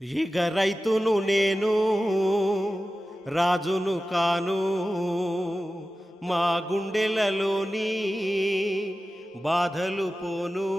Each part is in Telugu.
ఇక రైతును నేను రాజును కాను, మా గుండెలలోని బాధలు పోను.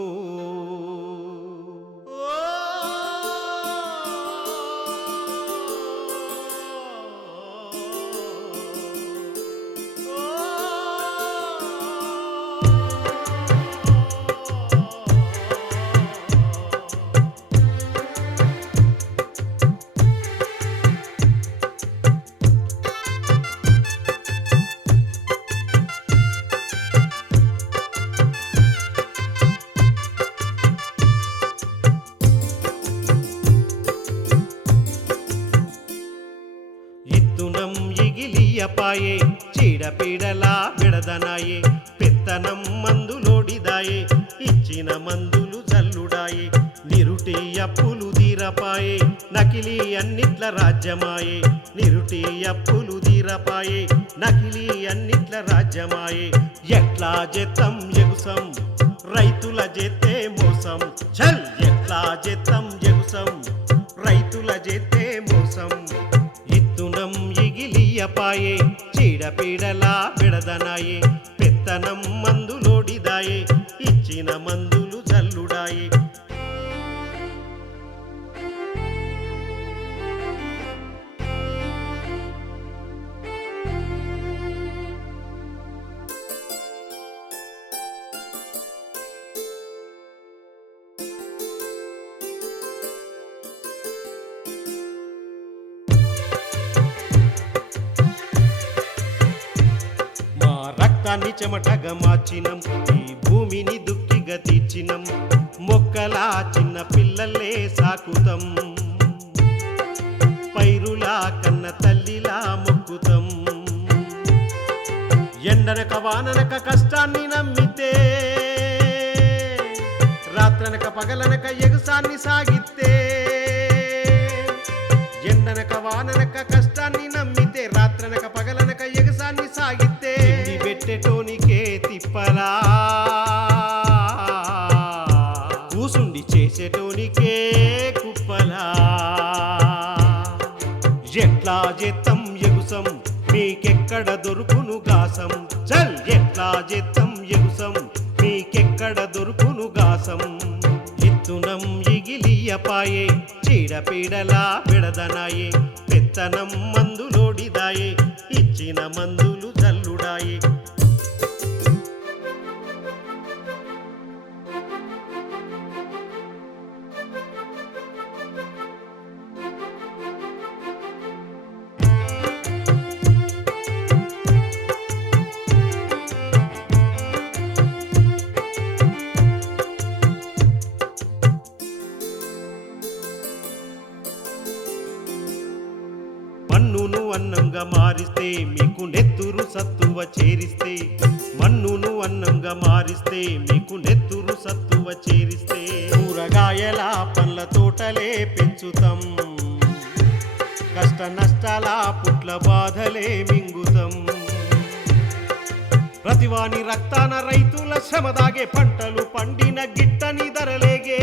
ఇత్తునం ఇగిలియపాయే, చీడపీడలా విడదనాయే, పెత్తనం మందులోడిదాయే, ఇచ్చిన మందులు జల్లుడాయే, నిరుటి అప్పులు తీరపాయే, నకిలీ అన్నిట్ల రాజ్యమాయే, నిరుటి అప్పులు తీరపాయే, నకిలీ అన్నిట్ల రాజ్యమాయే. ఎట్లా జెత్తం ఎగుసం రైతుల జెత్తే మోసం, చల్ ఎట్లా జెత్తం ఎగుసం రైతుల జెత్తే మోసం. ఇత్తునం ఇగిలియపాయే, చీడపీడలా విడదనాయే, పెత్తనం మందులోడిదాయే, ఇచ్చిన మందులు జల్లుడాయే. మా రక్తాన్ని చెమటగా మార్చినం, ఈ భూమిని దుక్కిగా తీర్చినం, మొక్కలా చిన్న పిల్లలే సాకుతం, పైరులా కన్న తల్లిలా మొక్కుతం. ఎండనక వాననక కష్టాన్ని నమ్మితే, రాత్రనక పగలనక ఎగుసాన్ని సాగితే, ఎండనక వాననక కష్టాన్ని నమ్మితే, రాత్రనక పగలనక ఎగసాన్ని సాగితే, పెట్టేటోనికే తిప్పలా కూసుండి చేసేటోనికే కుప్పలా. ఎట్లా జెత్తం ఎగుసం మీకెక్కడ దొరుకును గాసం, చల్ ఎట్లా జెత్తం ఎగుసం మీకెక్కడ దొరుకును గాసం. ఇత్తునం ఇగిలియపాయే, చీడపీడలా విడదనాయే, పెత్తనం మందులోడిదాయే, ఇచ్చిన మందులు జల్లుడాయే. మన్నును అన్నంగా మారిస్తే మీకు నెత్తురు సత్తువ చేరిస్తే, మన్నును అన్నంగా మారిస్తే మీకు నెత్తురు సత్తువ చేరిస్తే, కూరగాయల పండ్ల తోటలే పెంచుతాం, కష్ట నష్టాల పుట్ల బాధలే మింగుతాం. ప్రతివాని రక్తాన రైతుల శ్రమదాగే, పంటలు పండిన గిట్టని ధరలేగే,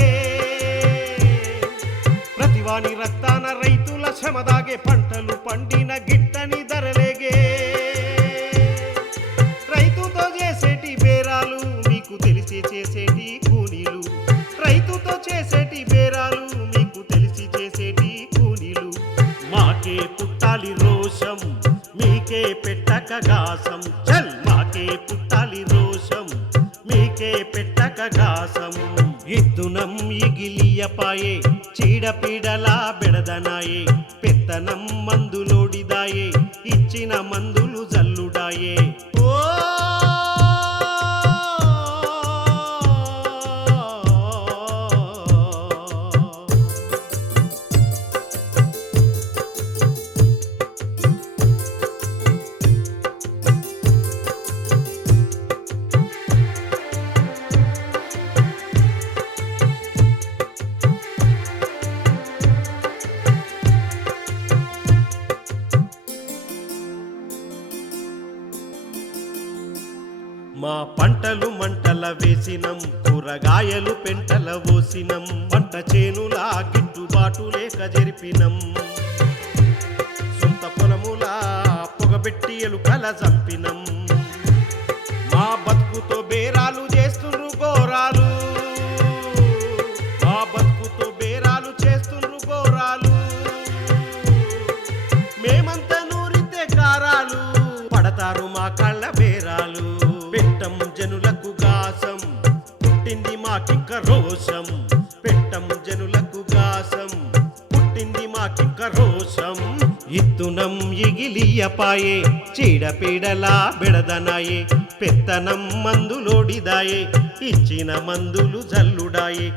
ప్రతివాని రక్తాన రైతుల శ్రమదాగే, పంటలు పండిన గిట్టని ధరలేగే. రైతుతో చేసేటి బేరాలు మీకు తెలిసి చేసేటి కూలీలు, రైతుతో చేసేటి బేరాలు మీకు తెలిసి చేసేటి కూలీలు. మాకే పుట్టాలి రోషం మీకే పెట్టక గాసం, చల్ మాకే పుట్టాలి రోషం మీకే పెట్టక గాసం. ఇత్తునం ఇగిలియపాయే, చీడపీడలా బెడదనాయే, పెత్తనం మందులోడిదాయే, ఇచ్చిన మందులు జల్లుడాయే. ఓ మా పంటలు మంటల వేసినం, కూరగాయలు పెంటల ఓసినం, పంట చేనులా గిట్టుబా తిరుగుబాటు లేక జరిపినం సొంత పొలములా పొగబెట్టి ఎలుకల చంపినం మా బతుకుతో బేరాలు చేస్తుండ్రు ఘోరాలు మా బతుకుతో బేరాలు చేస్తుండ్రు ఘోరాలు మేమంతా నూరితే కారాలు పడతారు మా కళ్ళ బేరాలు పెట్టం జనులకు గాసం పుట్టింది మాకింక రోషం పెట్టం జనులకు గాసం పుట్టింది మాకింక రోషం ఇత్తునం ఇగిలియపాయే చీడపీడలా బెడదనాయే పెత్తనం మందులోడిదాయే ఇచ్చిన మందులు జల్లుడాయే